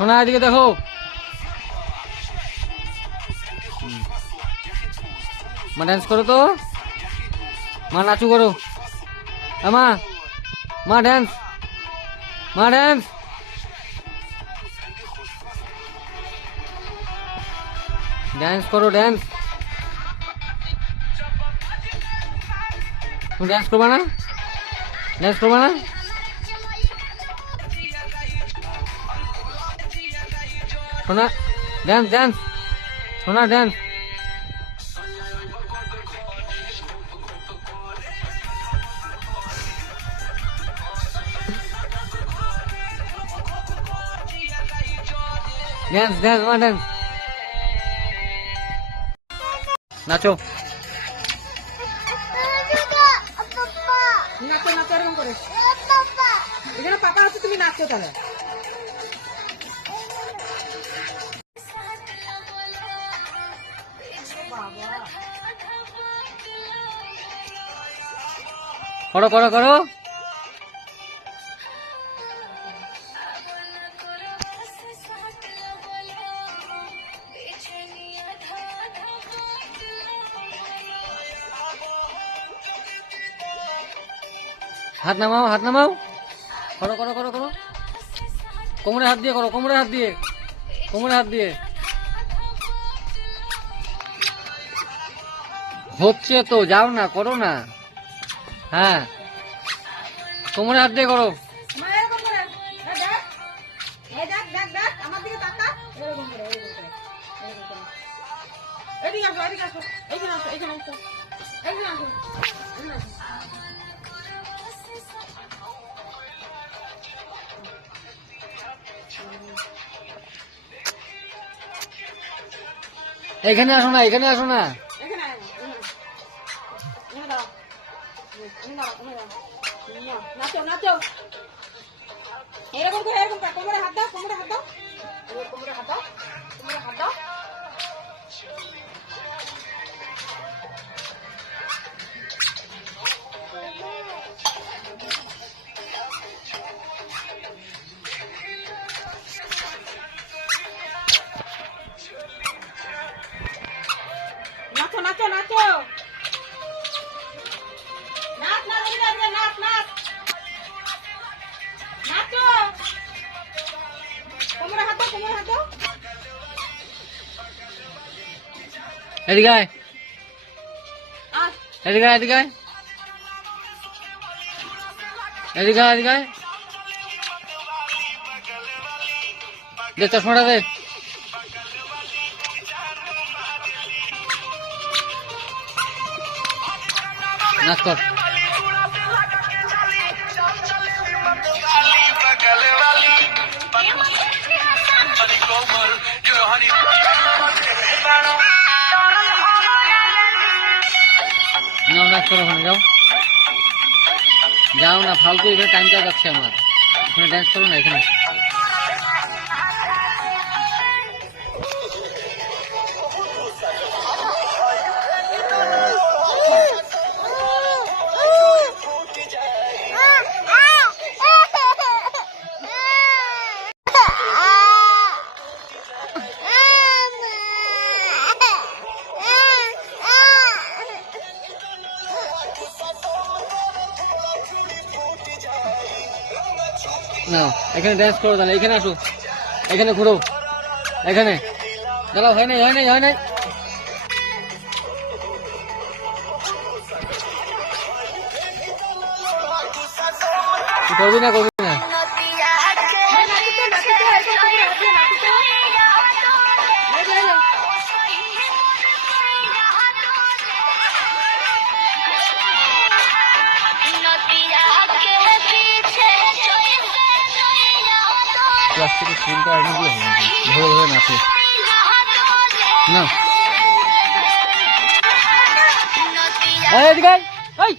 শোনা এদিকে দেখো। মা ড্যান্স করো তো, মা নাচু করো। মা মা ড্যান্স, মা ড্যান্স, ড্যান্স করো ড্যান্স। তুমি ড্যান্স করবা না? ড্যান্স করবা না? শোনা ড্যান্স ড্যান্স, শোনা ড্যান্স। ড্যান্স ড্যান্স মা ড্যান্স, নাচো। নাচো নাচো এরকম করে। এখানে পাপা আছে, তুমি নাচো তাহলে। করো করো করো। হাত নামাও, হাত নামাও। করো করো করো করো। কোমরে হাত দিয়ে করো, কোমরে হাত দিয়ে, কোমরে হাত দিয়ে। হচ্ছে তো, যাও না, করো না। হ্যাঁ, কোমরে হাত দিয়ে করো। মা এরকম করে। এই দেখ দেখ দেখ আমার দিকে তাকা। এরকম করে এরকম করে এরকম করে। এদিকে আসো, এদিকে আসো, এইখানে আসো, এইখানে আসো, এইখানে আসো, এইখানে আসো। এখানে আসো না, এখানে আসো না। এখানে আয়, এখানে দাও, এখানে দাও, এখানে দাও। নাচো নাচো এরকম করে, এরকম করে। কোমরে হাত দাও, কোমরে হাত দাও, কোমরে হাত দাও, কোমরে হাত দাও। নাচো নাচো নাচো, নাচ নাচ নাচ নাচ নাচো। কোমরে হাত দাও, কোমরে হাত দাও। এদিকে আয়, আয় এদিকে আয়, এদিকে আয়, এদিকে আয়, এদিকে আয়। দে চশমাটা দে। নাচ কর। নাও নাচ করো, ওখানে যাও, যাও না, ফালতু এখানে টাইমটা যাচ্ছে আমার। এখানে ড্যান্স করো না, এখানে। না, এখানে ড্যান্স করো তাহলে। এখানে আসো, এখানে ঘুরো, এখানে দাঁড়াও। হয় নাই, হয় নাই, হয় নাই। করবি না, করবি না। প্লাস্টিকের ফুলটা অনেকগুলো হবে, ধরে ধরে নাচে না। এদিকে আয়, এই